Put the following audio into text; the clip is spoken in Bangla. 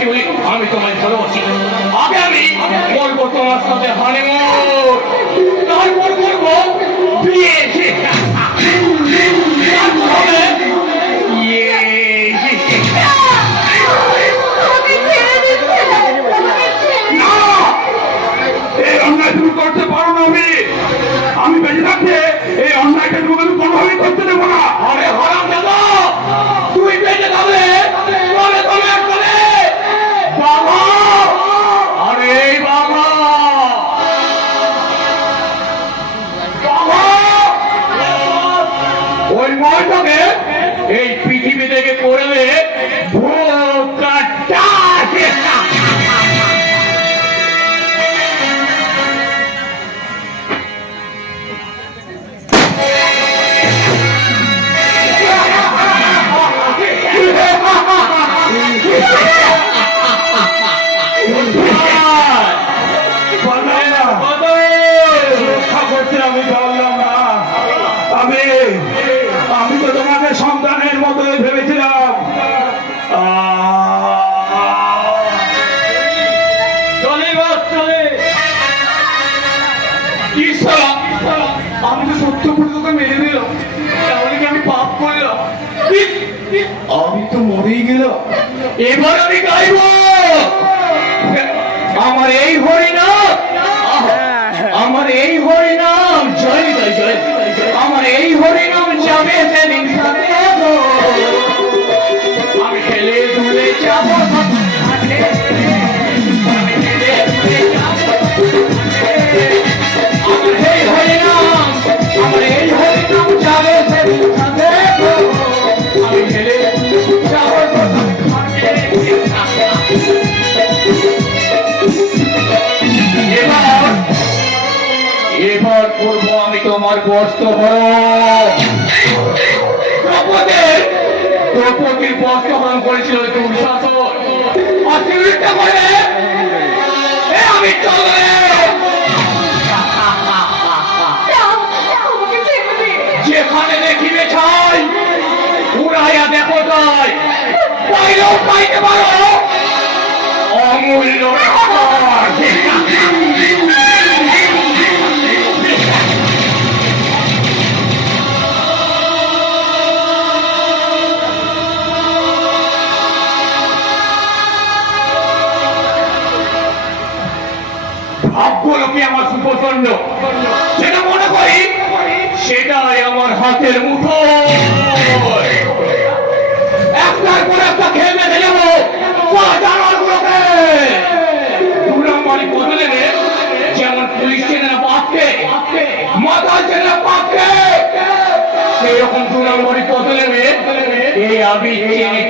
ভালোবাসি বলি আমি তোমায় ভালোবাসি। আগে আমি বলবো তোমার সাথে হানিমুন, তারপর করবো বিয়ে, তারপর হবে ইয়ে। না, এই অন্যায় তুমি করতে পারো না। আমি বেঁচে থাকতে এই অন্যায়টা তুমি কোনোভাবেই করতে দেবো না। আরে হারাম দাদা, তুই বেঁচে থাকলে বলে তোমার বলে বাবা। আরে বাবা, বাবা ওই ময়টাকে এই পৃথিবী থেকে করবে ভোকাটা। আমি বললাম না, আমি তো তোমাকে সন্তানের মতোই ভেবেছিলাম। আমি তো সত্য করে তোকে মেরে দিলাম, তাহলে কি আমি পাপ করলাম? আমি তো মরেই গেলাম। এবার আমি গাইব আমার এই হরিনাম, আমার এই হরিনাম জয় জয় জয়, আমার এই হরিনাম যাবে সেদিন সাথে। আমি খেলে ধুলে যাবো, আমার এই হরিনাম, আমার এই হরিনাম যাবে সেদিন সাথে। আমি খেলে যাবো। এবার করবো আমি তোমার বস্ত্র হরণ। দ্রৌপদীর বস্ত্র হরণ করেছিল দুঃশাসন, আর চিন্তা করে আমি চলে যেখানে দেখিবে ছাই উড়াইয়া দেখো তাই, পাইলেও পাইতে পারো অমূল্য। ভাগ্যলোকে আমার সুপ্রচন্ড, যেটা মনে করি সেটাই আমার হাতের মুঠো। একটার পর একটা খেয়ে বেঁধে যাবো জানোয়ারগুলোকে। 2 নম্বরই বদলে নেবে, যেমন পুলিশ চেনে না পাককে, মাথা চেনে না পাককে, সেইরকম 2 নম্বরই বদলে নেবে এই আমি চেনে